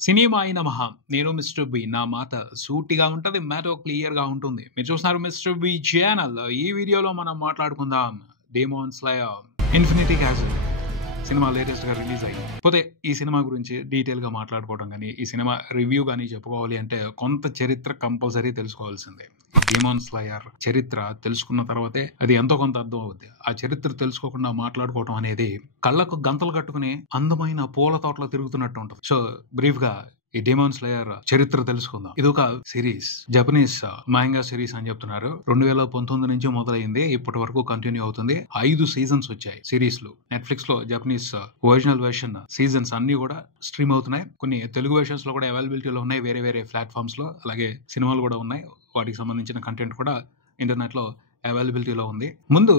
Cinema అయిన మహా నేను మిస్టర్ బి. నా మాట సూటిగా ఉంటుంది, మ్యాటర్ క్లియర్గా ఉంటుంది. మీరు చూస్తున్నారు మిస్టర్ బి ఛానల్. ఈ వీడియోలో మనం మాట్లాడుకుందాం demon slayer infinity castle cinema latest గా రిలీజ్ అయ్యింది. పోతే ఈ సినిమా గురించి డీటెయిల్ గా మాట్లాడుకోవడం కానీ, ఈ సినిమా రివ్యూ కానీ చెప్పుకోవాలి అంటే కొంత చరిత్ర కంపల్సరీ తెలుసుకోవాల్సిందే. డెమోన్ స్లేయర్ చరిత్ర తెలుసుకున్న తర్వాతే అది ఎంతో కొంత అర్థం అవుద్ది. ఆ చరిత్ర తెలుసుకోకుండా మాట్లాడుకోవడం అనేది కళ్ళకు గంతలు కట్టుకుని అందమైన పూల తోటలో తిరుగుతున్నట్టు ఉంటుంది. సో బ్రీఫ్ గా ఈ డెమోన్ స్లేయర్ చరిత్ర తెలుసుకుందాం. ఇది ఒక సిరీస్, జపనీస్ మాంగా సిరీస్ అని చెప్తున్నారు. 2019 నుంచి మొదలైంది, ఇప్పటి వరకు కంటిన్యూ అవుతుంది. 5 సీజన్స్ వచ్చాయి సిరీస్ లో. నెట్ఫ్లిక్స్ లో జపనీస్ ఒరిజినల్ వెర్షన్ సీజన్స్ అన్ని కూడా స్ట్రీమ్ అవుతున్నాయి. కొన్ని తెలుగు వెర్షన్స్ లో కూడా అవైలబిలిటీలో ఉన్నాయి, వేరే వేరే ప్లాట్ఫామ్స్ లో. అలాగే సినిమాలు కూడా ఉన్నాయి, వాటికి సంబంధించిన కంటెంట్ కూడా ఇంటర్నెట్ లో అవైలబిలిటీలో ఉంది. ముందు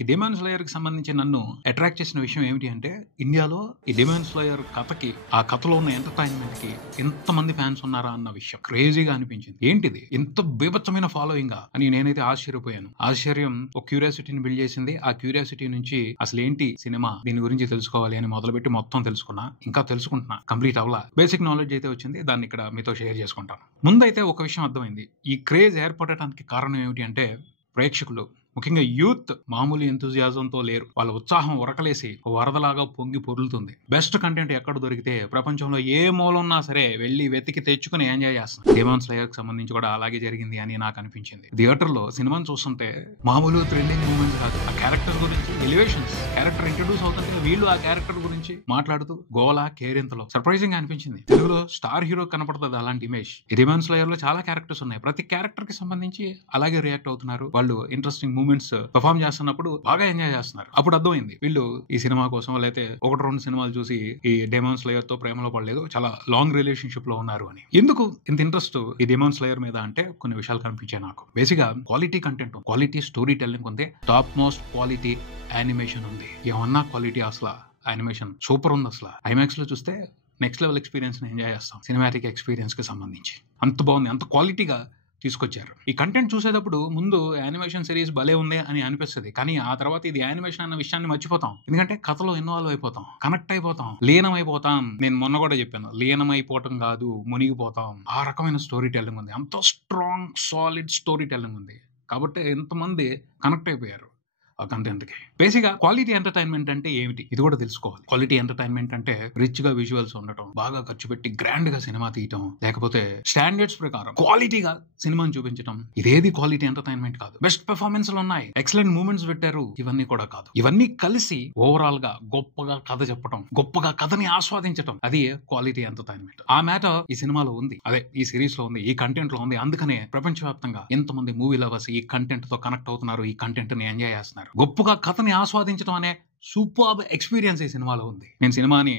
ఈ డెమోన్ స్లేయర్ కి సంబంధించి నన్ను అట్రాక్ట్ చేసిన విషయం ఏమిటి అంటే, ఇండియాలో ఈ డెమోన్ స్లేయర్ కథకి, ఆ కథలో ఉన్న ఎంటర్టైన్మెంట్ కి ఇంతమంది ఫ్యాన్స్ ఉన్నారా అన్న విషయం క్రేజీగా అనిపించింది. ఏంటిది ఇంత బీభత్సమైన ఫాలోయింగ్ అని నేనైతే ఆశ్చర్యపోయాను. ఆశ్చర్యం ఒక క్యూరియాసిటీని బిల్డ్ చేసింది. ఆ క్యూరియాసిటీ నుంచి అసలు ఏంటి సినిమా, దీని గురించి తెలుసుకోవాలి అని మొదలుపెట్టి మొత్తం తెలుసుకున్నా, ఇంకా తెలుసుకుంటున్నా, కంప్లీట్ అవ్వాల. బేసిక్ నాలెడ్జ్ అయితే వచ్చింది, దాన్ని ఇక్కడ మీతో షేర్ చేసుకుంటాను. ముందైతే ఒక విషయం అర్థమైంది, ఈ క్రేజ్ ఏర్పడటానికి కారణం ఏమిటి అంటే, ప్రేక్షకులు ముఖ్యంగా యూత్ మామూలు ఎంతూజియాజంతో లేరు. వాళ్ళ ఉత్సాహం ఉరకలేసి వరదలాగా పొంగి పొరులుతుంది. బెస్ట్ కంటెంట్ ఎక్కడ దొరికితే ప్రపంచంలో ఏ మూల ఉన్నా సరే వెళ్లి వెతికి తెచ్చుకుని ఎంజాయ్ చేస్తాం. డెమోన్ స్లేయర్ కి సంబంధించి కూడా అలాగే జరిగింది అని నాకు అనిపించింది. థియేటర్ లో సినిమాని చూస్తుంటే మామూలు థ్రిల్లింగ్ మూమెంట్స్ కాదు, ఆ క్యారెక్టర్ గురించి ఎలివేషన్స్, క్యారెక్టర్ ఇంట్రడ్యూస్ అవుతుంటే వీళ్ళు ఆ క్యారెక్టర్ గురించి మాట్లాడుతూ గోలా కేరింతలో సర్ప్రైజింగ్ గా అనిపించింది. తెలుగులో స్టార్ హీరో కనపడుతుంది అలాంటి ఇమేజ్. ఈ డెమోన్ స్లేయర్ లో చాలా క్యారెక్టర్స్ ఉన్నాయి, ప్రతి క్యారెక్టర్ కి సంబంధించి అలాగే రియాక్ట్ అవుతున్నారు. వాళ్ళు ఇంట్రెస్టింగ్ మూమెంట్స్ పర్ఫామ్ చేస్తున్నప్పుడు బాగా ఎంజాయ్ చేస్తున్నారు. అప్పుడు అర్థమైంది వీళ్ళు ఈ సినిమా కోసం లేకపోతే 1-2 సినిమాలు చూసి ఈ డెమోన్ స్లేయర్ తో ప్రేమలో పడలేదు, చాలా లాంగ్ రిలేషన్షిప్ లో ఉన్నారు అని. ఎందుకు ఇంత ఇంట్రెస్ట్ ఈ డెమోన్ స్లేయర్ మీద అంటే కొన్ని విషయాలు కనిపించాయి నాకు. బేసిక్ గా quality content, quality story telling ఉంది, టాప్ మోస్ట్ క్వాలిటీ యానిమేషన్ ఉంది. ఏమన్నా క్వాలిటీ, అసలు యానిమేషన్ సూపర్ ఉంది. అసలు ఐమాక్స్ లో చూస్తే నెక్స్ట్ లెవెల్ ఎక్స్పీరియన్స్ ఎంజాయ్ చేస్తాం. సినిమాటిక్ ఎక్స్పీరియన్స్ కి సంబంధించి అంత బాగుంది, అంత క్వాలిటీగా తీసుకొచ్చారు. ఈ కంటెంట్ చూసేటప్పుడు ముందు యానిమేషన్ సిరీస్ భలే ఉంది అని అనిపిస్తుంది, కానీ ఆ తర్వాత ఇది యానిమేషన్ అన్న విషయాన్ని మర్చిపోతాం. ఎందుకంటే కథలో ఇన్వాల్వ్ అయిపోతాం, కనెక్ట్ అయిపోతాం, లీనం అయిపోతాం. నేను మొన్న కూడా చెప్పాను, లీనం అయిపోవటం కాదు, మునిగిపోతాం. ఆ రకమైన స్టోరీ టెల్లింగ్ ఉంది, అంత స్ట్రాంగ్ సాలిడ్ స్టోరీ టెల్లింగ్ ఉంది. కాబట్టి ఎంతమంది కనెక్ట్ అయిపోయారు ఆ కంటెంట్ కి. బేసిక్ గా క్వాలిటీ ఎంటర్టైన్మెంట్ అంటే ఏమిటి ఇది కూడా తెలుసుకోవాలి. క్వాలిటీ ఎంటర్టైన్మెంట్ అంటే రిచ్ గా విజువల్స్ ఉండటం, బాగా ఖర్చు పెట్టి గ్రాండ్ గా సినిమా తీయటం, లేకపోతే స్టాండర్డ్స్ ప్రకారం క్వాలిటీగా సినిమాని చూపించడం. ఇదేది క్వాలిటీ ఎంటర్టైన్మెంట్ కాదు. బెస్ట్ పెర్ఫార్మెన్స్ లు ఉన్నాయి, ఎక్సలెంట్ మూమెంట్స్ పెట్టారు, ఇవన్నీ కూడా కాదు. ఇవన్నీ కలిసి ఓవరాల్ గా గొప్పగా కథ చెప్పడం, గొప్పగా కథని ఆస్వాదించడం, అది క్వాలిటీ ఎంటర్టైన్మెంట్. ఆ మ్యాటర్ ఈ సినిమాలో ఉంది, అదే ఈ సిరీస్ లో ఉంది, ఈ కంటెంట్ లో ఉంది. అందుకనే ప్రపంచవ్యాప్తంగా ఎంతమంది మూవీ లవర్స్ ఈ కంటెంట్ తో కనెక్ట్ అవుతున్నారు, ఈ కంటెంట్ ని ఎంజాయ్ చేస్తున్నారు. గొప్పగా కథని ఆస్వాదించడం అనే సూపర్ ఎక్స్పీరియన్స్ ఈ సినిమాలో ఉంది. నేను సినిమాని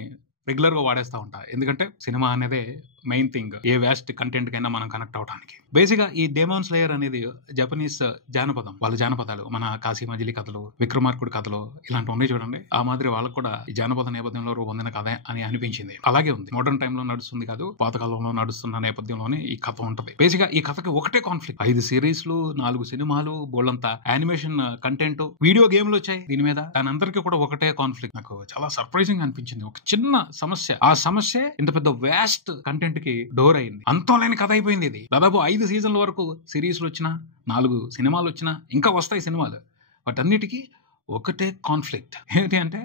రెగ్యులర్ గా వాడేస్తా ఉంటా, ఎందుకంటే సినిమా అనేదే మెయిన్ థింగ్ ఏ వేస్ట్ కంటెంట్ కైనా మనం కనెక్ట్ అవడానికి. బేసిక్ గా ఈ డెమోన్ స్లేయర్ అనేది జపనీస్ జానపదం. వాళ్ళ జానపదాలు మన కాశీ మజిలీ కథలు, విక్రమార్కుడి కథలు ఇలాంటి ఉన్నాయి చూడండి, ఆ మాదిరి వాళ్ళకు కూడా ఈ జానపద నేపథ్యంలో రూపొందిన కథ అని అనిపించింది. అలాగే ఉంది, మోడర్న్ టైంలో నడుస్తుంది కాదు, పాతకాలంలో నడుస్తున్న నేపథ్యంలోనే ఈ కథ ఉంటది. బేసిక్ గా ఈ కథకి ఒకటే కాన్ఫ్లిక్ట్. 5 సిరీస్లు, 4 సినిమాలు, బోల్డంతా యానిమేషన్ కంటెంట్, వీడియో గేమ్లు వచ్చాయి దీని మీద. దాని అందరికీ కూడా ఒకటే కాన్ఫ్లిక్ట్. నాకు చాలా సర్ప్రైజింగ్ అనిపించింది. ఒక చిన్న సమస్య, ఆ సమస్య ఇంత పెద్ద వ్యాస్ట్ కంటెంట్ కి డోర్ అయింది. అంతం లేని కథ అయిపోయింది ఇది. దాదాపు 5 సీజన్ల వరకు సిరీస్లు వచ్చినా, 4 సినిమాలు వచ్చినా, ఇంకా వస్తాయి సినిమాలు, వాటన్నిటికీ ఒకటే కాన్ఫ్లిక్ట్. ఏంటి అంటే,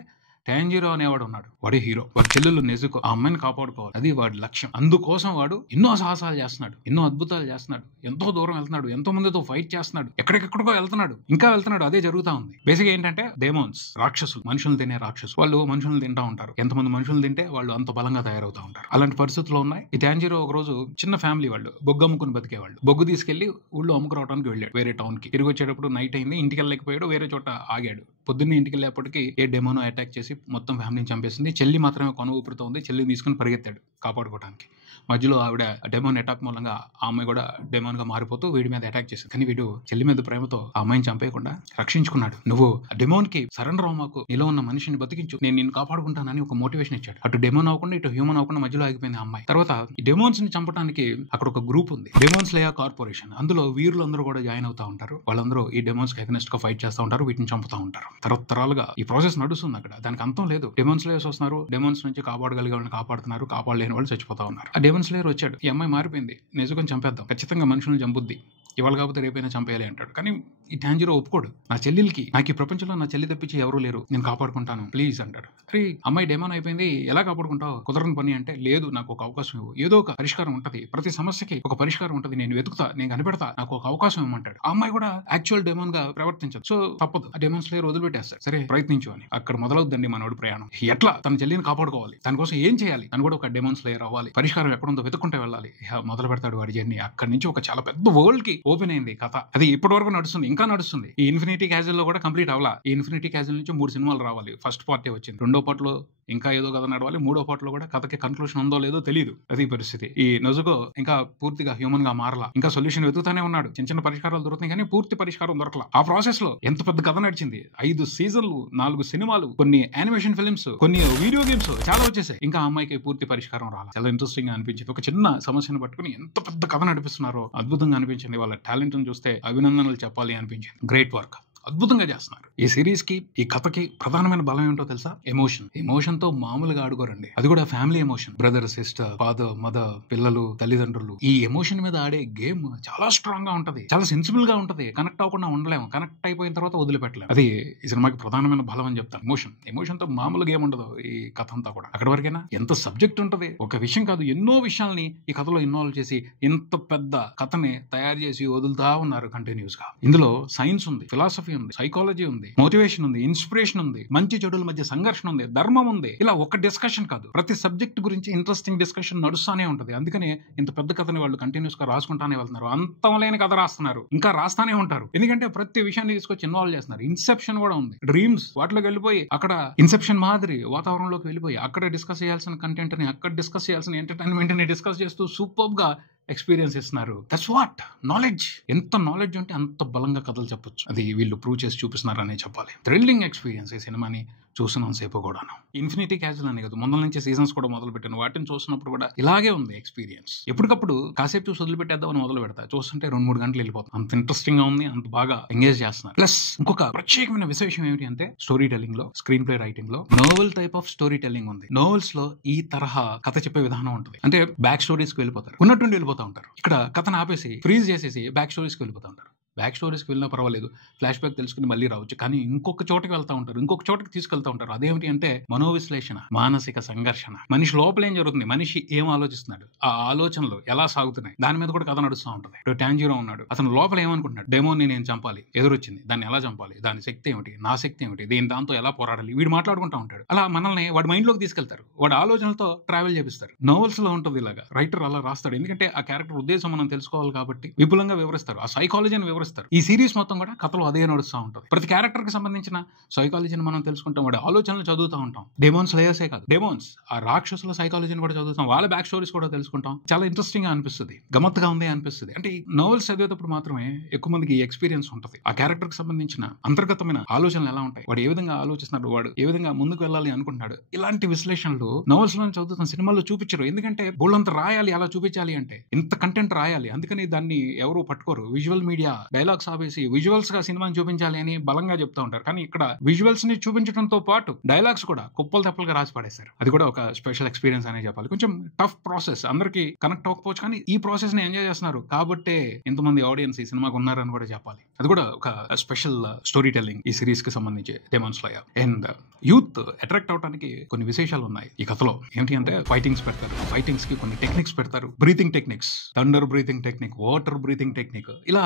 టాంజిరో అనేవాడు ఉన్నాడు, వాడే హీరో. వాడి చెల్లెలు నెజుకో, ఆ అమ్మాయిని కాపాడుకోవాలి, అది వాడి లక్ష్యం. అందుకోసం వాడు ఎన్నో సాహసాలు చేస్తున్నాడు, ఎన్నో అద్భుతాలు చేస్తున్నాడు, ఎంతో దూరం వెళ్తున్నాడు, ఎంతో మందితో ఫైట్ చేస్తున్నాడు, ఎక్కడికెక్కడికో వెళ్తున్నాడు, ఇంకా వెళ్తున్నాడు. అదే జరుగుతా ఉంది. బేసిక్ ఏంటంటే డెమోన్స్ రాక్షసులు, మనుషులు తినే రాక్షసులు. వాళ్ళు మనుషులు తింటా ఉంటారు. ఎంతమంది మనుషులు తింటే వాళ్ళు అంత బలంగా తయారవుతా ఉంటారు. అలాంటి పరిస్థితులు ఉన్నాయి. ఈ టాంజిరో ఒక రోజు చిన్న ఫ్యామిలీ, వాళ్ళు బొగ్గు అమ్ముకుని బతికేవాళ్ళు. బొగ్గు తీసుకెళ్లి ఊళ్ళో అమ్ముకురావడానికి వెళ్ళాడు వేరే టౌన్ కి. తిరిగి వచ్చేటప్పుడు నైట్ అయింది, ఇంటికి వెళ్ళలేకపోయాడు, వేరే చోట ఆగాడు. పొద్దున్నే ఇంటికి వెళ్ళేప్పటికి ఏ డెమోనో అటాక్ చేసి మొత్తం ఫ్యామిలీని చంపేసింది. చెల్లి మాత్రమే కొన ఊపిరితో ఉంది. చెల్లిని తీసుకుని పరిగెత్తాడు కాపాడుకోవడానికి. మధ్యలో ఆవిడ డెమోన్ అటాక్ మూలంగా ఆ అమ్మాయి కూడా డెమోన్ గా మారిపోతూ వీడి మీద అటాక్ చేసింది. కానీ వీడు చెల్లి మీద ప్రేమతో ఆ అమ్మాయిని చంపేయకుండా రక్షించుకున్నాడు. నువ్వు డెమోన్ కి సరెండర్ అవ్వమాకు, నీలో ఉన్న మనిషిని బతికించు, నేను నిన్ను కాపాడుకుంటానని ఒక మోటివేషన్ ఇచ్చాడు. అటు డెమోన్ అవ్వకుండా ఇటు హ్యూమన్ అవ్వకుండా మధ్యలో ఆగిపోయింది ఆ అమ్మాయి. తర్వాత ఈ డెమోన్స్ ని చంపడానికి అక్కడ ఒక గ్రూప్ ఉంది, డెమోన్ స్లేయర్ కార్పొరేషన్. అందులో వీరులందరూ కూడా జాయిన్ అవుతా ఉంటారు. వాళ్ళందరూ ఈ డెమోన్స్ కి అగెనిస్ట్ గా ఫైట్ చేస్తూ ఉంటారు, వీటిని చంపుతా ఉంటారు. తరతరాలుగా ఈ ప్రాసెస్ నడుస్తుంది అక్కడ, దానికి అంతం లేదు. డెమోన్స్ స్లేయర్స్ వస్తున్నారు, డెమోన్స్ నుంచి కాపాడగలిగే వాళ్ళని కాపాడుతున్నారు, కాపాడలేని వాళ్ళు చచ్చిపోతా ఉన్నారు. ఆ డెమన్ స్లేయర్ వచ్చాడు, ఈ అమ్మాయి మారిపోయింది, నిజంగా చంపేద్దాం, ఖచ్చితంగా మనుషులను చంపుద్ది, ఇవాళ కాకపోతే రేపైనా చంపేయాలి అంటాడు. కానీ ఈ టాంజిరో ఒప్పుకోడు. నా చెల్లెలికి, నాకు ఈ ప్రపంచంలో నా చెల్లి తప్పించి ఎవరూ లేరు, నేను కాపాడుకుంటాను ప్లీజ్ అంటాడు. అరే అమ్మాయి డెమన్ అయిపోయింది, ఎలా కాపాడుకుంటావు, కుదరని పని అంటే, లేదు నాకు ఒక అవకాశం ఇవ్వు, ఏదో ఒక పరిష్కారం ఉంటది, ప్రతి సమస్యకి ఒక పరిష్కారం ఉంటది, నేను వెతుకుతా, నేను కనిపెడతా, నాకు ఒక అవకాశం ఇవ్వమంటాడు. ఆ అమ్మాయి కూడా యాక్చువల్ డెమన్ గా ప్రవర్తించదు. సో తప్పదు, ఆ డెమన్ స్లేయర్ వదిలిపెట్టేస్తాడు. సరే ప్రయత్నించు అని. అక్కడ మొదలవుద్దండి మనోడి ప్రయాణం. ఎట్లా తన చెల్లిని కాపాడుకోవాలి, దానికోసం ఏం చేయాలి, తను కూడా ఒక డెమన్ స్లేయర్ అవ్వాలి, పరిష్కారం ఎక్కడుందో వెతుక్కుంటే వెళ్ళాలి. మొదలు పెడతాడు వాడి జర్నీ. అక్కడి నుంచి ఒక చాలా పెద్ద వరల్డ్ కి ఓపెన్ అయింది కథ. అది ఇప్పటి వరకు నడుస్తుంది, ఇంకా నడుస్తుంది. ఈ ఇన్ఫినిటీ క్యాజిల్ లో కూడా కంప్లీట్ అవ్వాలా. ఈ ఇన్ఫినిటీ క్యాజిల్ నుంచి 3 సినిమాలు రావాలి. ఫస్ట్ పార్ట్ వచ్చింది, రెండో పార్ట్ లో ఇంకా ఏదో కథ నడవాలి, మూడో పార్ట్ లో కూడా కథకి కన్క్లూషన్ ఉందో లేదో తెలియదు. అది పరిస్థితి. ఈ నజుగో ఇంకా పూర్తిగా హ్యూమన్ గా మారలా, ఇంకా సొల్యూషన్ వెతుకుతానే ఉన్నాడు. చిన్న చిన్న పరిష్కారాలు దొరుకుతాయి కానీ పూర్తి పరిష్కారం దొరకలా. ఆ ప్రాసెస్ లో ఎంత పెద్ద కథ నడిచింది. 5 సీజన్లు, 4 సినిమాలు, కొన్ని యానిమేషన్ ఫిల్మ్స్, కొన్ని వీడియో గేమ్స్ చాలా వచ్చేసాయి. ఇంకా అమ్మాయికి పూర్తి పరిష్కారం రాలా. చాలా ఇంట్రెస్టింగ్ గా అనిపించింది. ఒక చిన్న సమస్యను పట్టుకుని ఎంత పెద్ద కథ నడిపిస్తున్నారో అద్భుతంగా అనిపించింది. వాళ్ళ టాలెంట్ ను చూస్తే అభినందనలు చెప్పాలి అనిపించింది. గ్రేట్ వర్క్, అద్భుతంగా చేస్తున్నారు. ఈ సిరీస్ కి, ఈ కథకి ప్రధానమైన బలం ఏంటో తెలుసా? ఎమోషన్. ఎమోషన్ తో మామూలుగా ఆడుకోరండి. అది కూడా family emotion. Brother, sister, father, mother, పిల్లలు, తల్లిదండ్రులు. ఈ ఎమోషన్ మీద ఆడే గేమ్ చాలా స్ట్రాంగ్ గా ఉంటది, చాలా సెన్సిబుల్ గా ఉంటది. కనెక్ట్ అవ్వకుండా ఉండలేము, కనెక్ట్ అయిపోయిన తర్వాత వదిలిపెట్టలేము. అది ఈ సినిమాకి ప్రధానమైన బలం అని చెప్తాను. ఎమోషన్ తో మామూలు గేమ్ ఉండదు ఈ కథ అంతా కూడా. అక్కడి వరకైనా ఎంత సబ్జెక్ట్ ఉంటది, ఒక విషయం కాదు ఎన్నో విషయాల్ని ఈ కథలో ఇన్వాల్వ్ చేసి ఇంత పెద్ద కథని తయారు చేసి వదులుతా ఉన్నారు కంటిన్యూస్ గా. ఇందులో సైన్స్ ఉంది, ఫిలాసఫీ ఉంది, సైకాలజీ ఉంది, మోటివేషన్ ఉంది, ఇన్స్పిరేషన్ ఉంది, మంచి చెడుల మధ్య సంఘర్షణ ఉంది, ధర్మం ఉంది. ఇలా ఒక డిస్కషన్ కాదు, ప్రతి సబ్జెక్ట్ గురించి ఇంట్రెస్టింగ్ డిస్కషన్ నడుస్తానే ఉంటది. అందుకనే ఇంత పెద్ద కథని వాళ్ళు కంటిన్యూస్ గా రాసుకుంటానే వెళ్తున్నారు. అంతం లేని కథ రాస్తున్నారు, ఇంకా రాస్తానే ఉంటారు. ఎందుకంటే ప్రతి విషయాన్ని తీసుకొచ్చి ఇన్వాల్వ్ చేస్తున్నారు. ఇన్సెప్షన్ కూడా ఉంది, డ్రీమ్స్ వాటిలోకి వెళ్ళిపోయి అక్కడ ఇన్సెప్షన్ మాదిరి వాతావరణంలోకి వెళ్ళిపోయి అక్కడ డిస్కస్ చేయాల్సిన కంటెంట్ ని, అక్కడ డిస్కస్ చేయాల్సిన ఎంటర్టైన్మెంట్ ని డిస్కస్ చేస్తూ సూపర్ గా ఎక్స్పీరియన్స్ ఇస్తున్నారు. That's what knowledge. ఎంత నాలెడ్జ్ ఉంటే అంత బలంగా కథలు చెప్పొచ్చు. అది వీళ్ళు ప్రూవ్ చేసి చూపిస్తున్నారనే చెప్పాలి. థ్రిల్లింగ్ ఎక్స్పీరియన్స్ ఈ సినిమాని చూస్తున్నాం సేపు కూడాను. ఇన్ఫినిటీ క్యాజిల్ అని కాదు, ముందు నుంచి సీజన్స్ కూడా మొదలు పెట్టాను. వాటిని చూస్తున్నప్పుడు కూడా ఇలాగే ఉంది ఎక్స్పీరియన్స్. ఎప్పటికప్పుడు కాసేపు చూసి వదిలిపెట్టేద్దామని మొదలు పెడతా, చూస్తుంటే 2-3 గంటలు వెళ్ళిపోతాం. అంత ఇంట్రెస్టింగ్ గా ఉంది, అంత బాగా ఎంగేజ్ చేస్తున్నారు. ప్లస్ ఇంకొక ప్రత్యేకమైన విశేషం ఏమిటి అంటే, స్టోరీ టెల్లింగ్ లో, స్క్రీన్ ప్లే రైటింగ్ లో novel type of story telling ఉంది. నోవెల్స్ లో ఈ తరహా కథ చెప్పే విధానం ఉంటుంది. అంటే బ్యాక్ స్టోరీస్ కి వెళ్ళిపోతారు, ఉన్నట్టుండి వెళ్ళిపోతా ఉంటారు. ఇక్కడ కథను ఆపేసి ఫ్రీజ్ చేసేసి బ్యాక్ స్టోరీస్కి వెళ్ళిపోతూ ఉంటారు. బ్యాక్ స్టోరీస్కి వెళ్ళినా పర్వాలేదు, ఫ్లాష్ బ్యాక్ తెలుసుకుని మళ్ళీ రావచ్చు. కానీ ఇంకొక చోటకి వెళ్తూ ఉంటారు, ఇంకొక చోటకి తీసుకెళ్తూ ఉంటారు. అదేమిటి అంటే మనోవిశ్లేషణ, మానసిక సంఘర్షణ. మనిషి లోపల ఏం జరుగుతుంది, మనిషి ఏం ఆలోచిస్తున్నాడు, ఆ ఆలోచనలు ఎలా సాగుతున్నాయి, దాని మీద కూడా కథ నడుస్తూ ఉంటుంది. ఇప్పుడు టాంజిరో ఉన్నాడు, అతను లోపల ఏమనుకుంటున్నాడు, డెమోని నేను చంపాలి, ఎదురొచ్చింది, దాన్ని ఎలా చంపాలి, దాని శక్తి ఏమిటి, నా శక్తి ఏమిటి, దాంతో ఎలా పోరాడాలి, వీడు మాట్లాడుకుంటూ ఉంటాడు. అలా మనల్ని వాడి మైండ్ లోకి తీసుకెళ్తారు, వాడి ఆలోచనలతో ట్రావెల్ చేపిస్తారు. నోవెల్స్ లో ఉంటుంది ఇలాగా, రైటర్ అలా రాస్తాడు. ఎందుకంటే ఆ క్యారెక్టర్ ఉద్దేశం మనం తెలుసుకోవాలి కాబట్టి విపులంగా వివరిస్తారు, ఆ సైకాలజీని వివరిస్తారు. ఈ సిరీస్ మొత్తం కూడా కథలో అదే నడుస్తూ ఉంటుంది. ప్రతి క్యారెక్టర్ కి సంబంధించిన సైకాలజీని మనం తెలుసుకుంటాం, వాడి ఆలోచనలు చదువుతూ ఉంటాం. డెమోన్స్ లేయర్సే కాదు, డెమోన్స్ ఆ రాక్షసుల సైకాలజీని కూడా చదువుతాం, వాళ్ళ బ్యాక్ స్టోరీస్ కూడా తెలుసుకుంటాం. చాలా ఇంట్రెస్టింగ్ గా అనిపిస్తుంది, గమ్మత్తుగా ఉంది అనిపిస్తుంది. అంటే ఈ నోవెల్స్ చదివేటప్పుడు మాత్రమే ఎక్కువ మందికి ఈ ఎక్స్పీరియన్స్ ఉంటుంది. ఆ క్యారెక్టర్ కి సంబంధించిన అంతర్గతమైన ఆలోచనలు ఎలా ఉంటాయి, వాడు ఏ విధంగా ఆలోచిస్తున్నాడు, వాడు ఏ విధంగా ముందుకు వెళ్ళాలి అనుకుంటున్నాడు, ఇలాంటి విశ్లేషణలు నోవెల్స్ లో చదువుతాం, సినిమాల్లో చూపించరు. ఎందుకంటే బోళ్ళంత రాయాలి, అలా చూపించాలి అంటే ఇంత కంటెంట్ రాయాలి. అందుకని దాన్ని ఎవరు పట్టుకోరు. విజువల్ మీడియా డైలాగ్స్ ఆపేసి విజువల్స్ గా సినిమాని చూపించాలి అని బలంగా చెప్తా ఉంటారు. కానీ ఇక్కడ విజువల్స్ ని చూపించడంతో పాటు డైలాగ్స్ కూడా కుప్పలు తెప్పలుగా రాసి పడేస్తారు. అది కూడా ఒక స్పెషల్ ఎక్స్పీరియన్స్ అనే చెప్పాలి. కొంచెం టఫ్ ప్రాసెస్, అందరికి కనెక్ట్ అవ్వకపోవచ్చు, కానీ ఈ ప్రాసెస్ ని ఎంజాయ్ చేస్తున్నారు కాబట్టే ఇంతమంది ఆడియన్స్ ఈ సినిమాకి ఉన్నారని కూడా చెప్పాలి. అది కూడా ఒక స్పెషల్ స్టోరీ టెల్లింగ్ ఈ సిరీస్ కి సంబంధించి demon slayer. And youth attract అవడానికి కొన్ని విశేషాలు ఉన్నాయి ఈ కథలో. ఏంటి అంటే ఫైటింగ్స్ పెడతారు, ఫైటింగ్స్ కి కొన్ని టెక్నిక్స్ పెడతారు, breathing techniques, thunder breathing technique, water breathing technique, ఇలా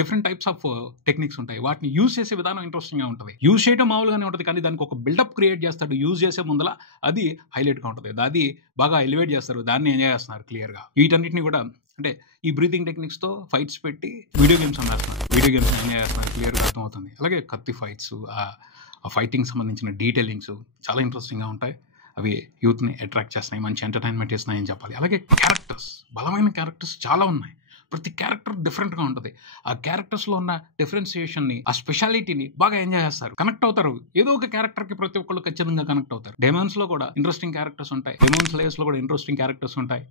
డిఫరెంట్ టైప్స్ ఆఫ్ టెక్నిక్స్ ఉంటాయి. వాటిని యూజ్ చేసే విధానం ఇంట్రెస్టింగ్ గా ఉంటుంది. యూజ్ చేయడం మామూలుగానే ఉంటుంది, కానీ దానికి ఒక బిల్డప్ క్రియేట్ చేస్తాడు యూజ్ చేసే ముందల. అది హైలైట్ గా ఉంటుంది, అది బాగా ఎలివేట్ చేస్తారు, దాన్ని ఎంజాయ్ చేస్తున్నారు క్లియర్ గా. వీటన్నిటిని కూడా అంటే ఈ బ్రీతింగ్ టెక్నిక్స్ తో ఫైట్స్ పెట్టి వీడియో గేమ్స్ అమ్మేస్తున్నారు, వీడియో గేమ్స్ ఎంజాయ్ చేస్తున్నారు, క్లియర్ గా అర్థమవుతుంది. అలాగే కత్తి ఫైట్స్, ఆ ఫైటింగ్ సంబంధించిన డీటెయిలింగ్స్ చాలా ఇంట్రెస్టింగ్ గా ఉంటాయి. అవి యూత్ని అట్రాక్ట్ చేస్తున్నాయి, మంచి ఎంటర్టైన్మెంట్ ఇస్తున్నాయని చెప్పాలి. అలాగే క్యారెక్టర్స్, బలమైన క్యారెక్టర్స్ చాలా ఉన్నాయి. ప్రతి క్యారెక్టర్ డిఫరెంట్గా ఉంటుంది. ఆ క్యారెక్టర్స్లో ఉన్న డిఫరెన్సియేషన్ని, ఆ స్పెషాలిటీని బాగా ఎంజాయ్ చేస్తారు, కనెక్ట్ అవుతారు. ఏదో ఒక క్యారెక్టర్కి ప్రతి ఒక్కళ్ళు ఖచ్చితంగా కనెక్ట్ అవుతారు. డెమోన్స్లో కూడా ఇంట్రెస్టింగ్ క్యారెక్టర్స్ ఉంటాయి, డెమోన్స్ లేయర్స్లో కూడా ఇంట్రెస్టింగ్ క్యారెక్టర్స్ ఉంటాయి.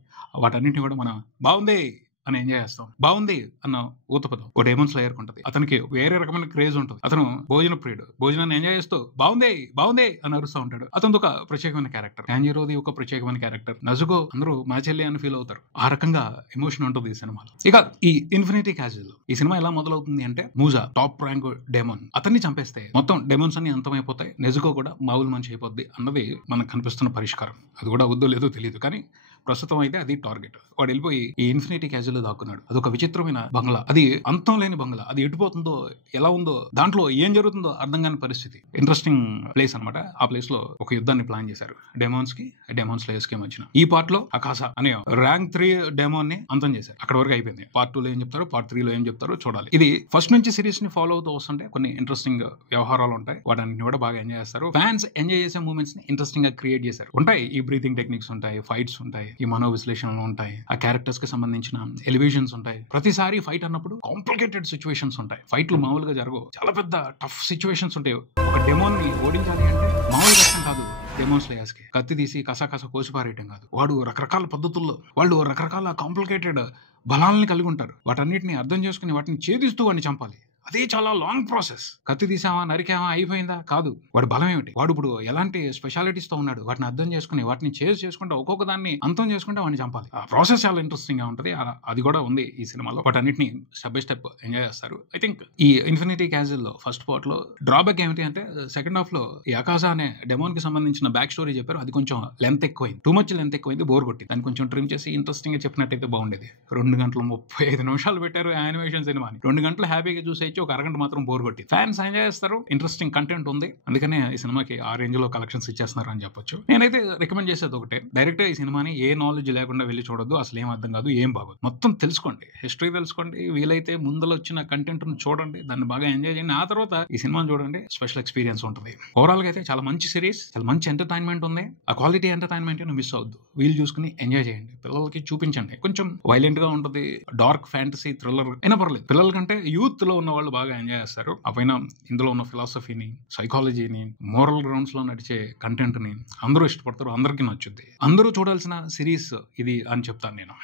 వాటన్నింటినీ కూడా మనం బాగుంది అని ఎంజాయ్ చేస్తాం. బాగుంది అన్న ఊతపదం ఒక డెమన్ స్లేయర్ ఉంటుంది. అతనికి వేరే రకమైన క్రేజ్ ఉంటుంది. అతను భోజన ప్రియుడు. భోజనాన్ని ఎంజాయ్ చేస్తూ బాగుంది బాగుంది అని అరుస్తూ ఉంటాడు. అతను ఒక ప్రత్యేకమైన క్యారెక్టర్. టాంజిరోది ఒక ప్రత్యేకమైన క్యారెక్టర్. నజుకో అందరూ మా చెల్లి అని ఫీల్ అవుతారు. ఆ రకంగా ఎమోషన్ ఉంటుంది ఈ సినిమాలో. ఇక ఈ ఇన్ఫినిటీ క్యాజిల్ ఈ సినిమా ఎలా మొదలవుతుంది అంటే, మూజా టాప్ ర్యాంక్ డెమన్ అతన్ని చంపేస్తే మొత్తం డెమన్స్ అన్ని అంతమైపోతాయి, నెజుకో కూడా మామూలు మంచి అయిపోద్ది అన్నది మనకు కనిపిస్తున్న పరిష్కారం. అది కూడా వద్దో లేదో తెలియదు, కానీ ప్రస్తుతం అయితే అది టార్గెట్. వాడు వెళ్ళిపోయి ఈ ఇన్ఫినిటీ క్యాజిల్ లో దాక్కున్నాడు. అది ఒక విచిత్రమైన బంగ్లా. అది అంతం లేని బంగ్లా. అది ఎటుపోతుందో, ఎలా ఉందో, దాంట్లో ఏం జరుగుతుందో అర్థం కాని పరిస్థితి. ఇంట్రెస్టింగ్ ప్లేస్ అనమాట. ఆ ప్లేస్ లో ఒక యుద్ధాన్ని ప్లాన్ చేశారు డెమోన్స్ కి డెమోన్స్ లేయర్స్ కి మధ్యన. ఈ పార్ట్ లో అకాసా అనే ర్యాంక్ 3 డెమోన్ ని అంతం చేశారు. అక్కడ వరకు అయిపోయింది. పార్ట్ 2 లో ఏం చెప్తారు, పార్ట్ 3 లో ఏం చెప్తారో చూడాలి. ఇది ఫస్ట్ నుంచి సిరీస్ ని ఫాలో అవుతూ వస్తుంటే కొన్ని ఇంట్రెస్టింగ్ వ్యవహారాలు ఉంటాయి. వాటిని కూడా బాగా ఎంజాయ్ చేస్తారు. ఫ్యాన్స్ ఎంజాయ్ చేసే మూమెంట్స్ ని ఇంట్రెస్టింగ్ గా క్రియేట్ చేశారు. ఉంటాయి ఈ బ్రీతింగ్ టెక్నిక్స్ ఉంటాయి, ఫైట్స్ ఉంటాయి, ఈ మనో విశ్లేషణలు ఉంటాయి, ఆ క్యారెక్టర్స్ కి సంబంధించిన ఎలివేషన్స్ ఉంటాయి. ప్రతిసారి ఫైట్ అన్నప్పుడు కాంప్లికేటెడ్ సిచ్యువేషన్స్ ఉంటాయి. ఫైట్లు మామూలుగా జరగవు. చాలా పెద్ద టఫ్ సిచ్యువేషన్స్ ఉంటాయి. ఒక డెమోన్ ని ఓడించాలి అంటే మామూలు కష్టం కాదు. డెమోన్స్ లేయర్స్ కి కత్తి తీసి కసా కోసిపారేయటం కాదు. వాడు రకరకాల పద్ధతుల్లో, వాళ్ళు రకరకాల కాంప్లికేటెడ్ బలాలని కలిగి ఉంటారు. వాటన్నిటిని అర్థం చేసుకుని వాటిని ఛేదిస్తూ వాడిని చంపాలి. అదే చాలా లాంగ్ ప్రాసెస్. కత్తి తీసామా, నరికామా, అయిపోయిందా కాదు. వాడి బలం ఏమిటి, వాడు ఇప్పుడు ఎలాంటి స్పెషాలిటీస్ తో ఉన్నాడు, వాటిని అర్థం చేసుకుని వాటిని చేజ్ చేసుకుంటే ఒక్కొక్క దాన్ని అంతం చేసుకుంటే వాడిని చంపాలి. ఆ ప్రాసెస్ చాలా ఇంట్రెస్టింగ్ గా ఉంటుంది. అది కూడా ఉంది ఈ సినిమాలో. వాటన్నిటిని స్టెప్ బై స్టెప్ ఎంజాయ్ చేస్తారు. ఐ థింక్ ఈ ఇన్ఫినిటీ క్యాజిల్ లో ఫస్ట్ పార్ట్ లో డ్రాబ్యాక్ ఏమిటి అంటే, సెకండ్ హాఫ్ లో ఈ అకాసా అనే డెమోన్ కి సంబంధించిన బ్యాక్ స్టోరీ చెప్పారు. అది కొంచెం లెంత్ ఎక్కువైంది, టూ మచ్ లెంత్ ఎక్కువైంది, బోర్ కొట్టి. దాన్ని కొంచెం ట్రిమ్ చేసి ఇంట్రెస్టింగ్ గా చెప్పినట్టయితే బాగుండేది. 2 గంటల 35 నిమిషాలు పెట్టారు యానిమేషన్ సినిమాని. 2 గంటలు హ్యాపీగా చూసేయచ్చు, ఒక అరగంట మాత్రం బోర్ కొట్టి. ఫ్యాన్స్ ఎంజాయ్ చేస్తారు. ఇంట్రెస్టింగ్ కంటెంట్ ఉంది, అందుకనే ఈ సినిమాకి ఆ రేంజ్ లో కలెక్షన్స్ ఇచ్చేస్తున్నారు అని చెప్పొచ్చు. నేనైతే రికమెండ్ చేసేది ఒకటే, డైరెక్ట్ ఈ సినిమాని ఏ నాలెడ్జ్ లేకుండా వెళ్ళి చూడొద్దు. అసలు ఏం అర్థం కాదు, ఏం బాగోదు. మొత్తం తెలుసుకోండి, హిస్టరీ తెలుసుకోండి, వీలైతే ముందులో వచ్చిన కంటెంట్ ను చూడండి, దాన్ని బాగా ఎంజాయ్ చేయండి. ఆ తర్వాత ఈ సినిమాని చూడండి, స్పెషల్ ఎక్స్పీరియన్స్ ఉంటుంది. ఓవరాల్ గా అయితే చాలా మంచి సిరీస్, చాలా మంచి ఎంటర్టైన్మెంట్ ఉంది. ఆ క్వాలిటీ ఎంటర్టైన్మెంట్ మిస్ అవద్దు. వీలు చూసుకుని ఎంజాయ్ చేయండి, పిల్లలకి చూపించండి. కొంచెం వైలెంట్ గా ఉంటుంది, డార్క్ ఫ్యాంటసీ థ్రిల్లర్ అయినా పర్లేదు. పిల్లల కంటే యూత్ లో ఉన్న వాళ్ళు బాగా ఎంజాయ్ చేస్తారు. ఆ పైన ఇందులో ఉన్న ఫిలాసఫీని, సైకాలజీని, మోరల్ గ్రౌండ్స్ లో నడిచే కంటెంట్ ని అందరూ ఇష్టపడతారు, అందరికీ నచ్చుద్ది. అందరూ చూడాల్సిన సిరీస్ ఇది అని చెప్తాను నేను.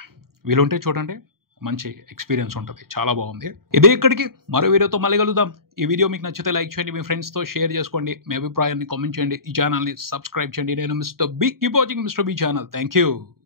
వీలుంటే చూడండి, మంచి ఎక్స్పీరియన్స్ ఉంటుంది, చాలా బాగుంది. ఇదే ఇక్కడికి మరో వీడియోతో మళ్ళీ కలుద్దాం. ఈ వీడియో మీకు నచ్చితే లైక్ చేయండి, మీ ఫ్రెండ్స్ తో షేర్ చేసుకోండి, మీ అభిప్రాయాన్ని కామెంట్ చేయండి, ఈ ఛానల్ ని సబ్స్క్రైబ్ చేయండి. నేను Mister B, keep watching Mister B channel. Thank you.